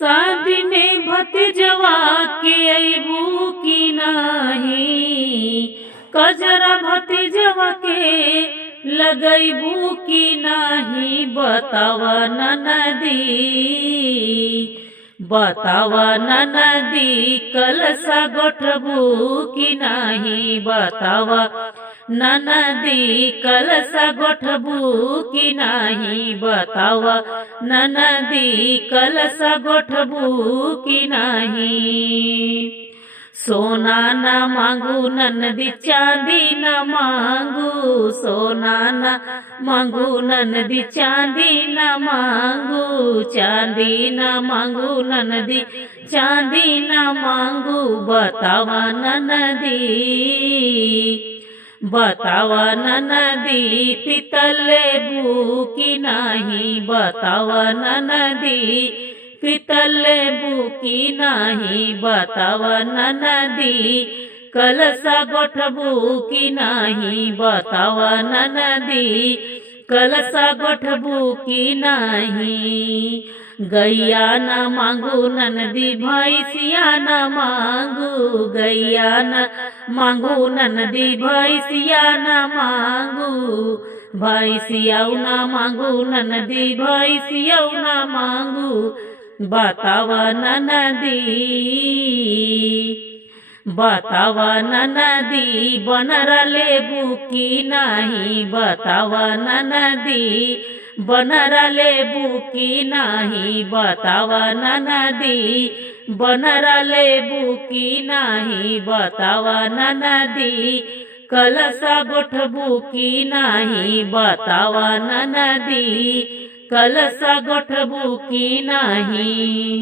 शादी में भतीजवा के अइबू की नाही, कजरा भतीजवा के लगैबू की नाही, बतावा ननदी, बतावा ननदी, कलसा गोठबू की नाही, बतावा ननदी, कलसा गोठबू की नाही, बतावा ननदी, कलसा गोठबू की नाही। सोना न मांगू ननदी, चांदी न मांगू, सोना न मांगू ननदी, चांदी न मांगू, चांदी न मांगू ननदी, चांदी न मांगू, बतावा ननदी, बतावा ननदी, पितल लेबू की नाही, बतावा ननदी, पितल लेबू की नाही, बतावा ननदी, कलसा गोठबू की नाही, बतावा ननदी, कलसा गोठबू की नाही। गैया न मांगू ननदी, भैंसिया न मांगू, गैया न मांगू ननदी, भैंसिया न मांगू, भैंसिया न मांगू ननदी, भैंसिया न मांगू, बतावा ननदी, बतावा ननदी, बनरा लेबू की नाही, बतावा ननदी, बनरा लेबू की नाही, बतावा ननदी, बनरा लेबू की नाही, बतावा ननदी, कलसा गोठबू की नाही, बतावा ननदी, कलसा गोठबू की नाही।